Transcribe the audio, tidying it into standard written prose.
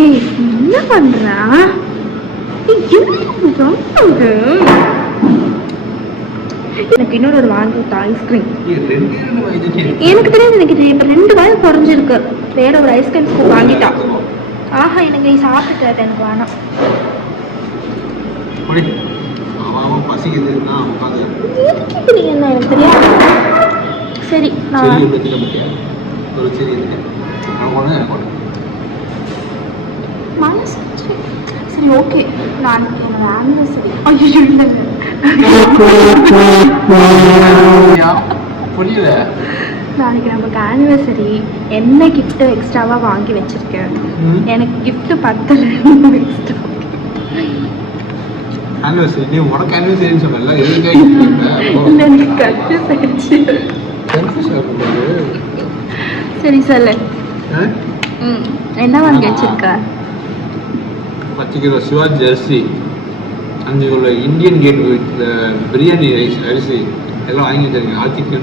ஏய் என்ன பண்றா? எனக்கு இன்னொரு ஒரு வாங்கி விட்ட ஐஸ்கிரீம். எனக்கு தெரியாது, எனக்கு இப்ப 2 வாய் குறைஞ்சிருக்கு. வேற ஒரு ஐஸ்கிரீம் ஸ்கூப் வாங்கிட்டா. ஆஹா எனக்கு நீ சாப்பிட்டுட்டு எனக்கு வேணாம். எனக்கு தெரியாது. சரி மனசு சரி ஓகே. நான் என்னோட ஆனிவர்சரி புரியல. நாளைக்கு நமக்கு ஆனிவர்சரி. என்ன கிஃப்ட் எக்ஸ்ட்ராவா வாங்கி வச்சிருக்கேன். எனக்கு கிஃப்ட் பத்தல. எக்ஸ்ட்ரா ஆனிவர்சரி நீ உனக்கு ஆனிவர்சரின்னு சொன்னல, எதுக்கு எனக்கு கன்ஃபியூஸ் ஆயிடுச்சு. சரி சொல்லு. என்ன வாங்கி வச்சிருக்க? 10 கிலோ சிவா ஜெர்சி, 5 kilo Indian gate with biryani rice அரிசி எல்லாம் வாங்கி வச்சிருக்கேன். ஆர்த்திக்கு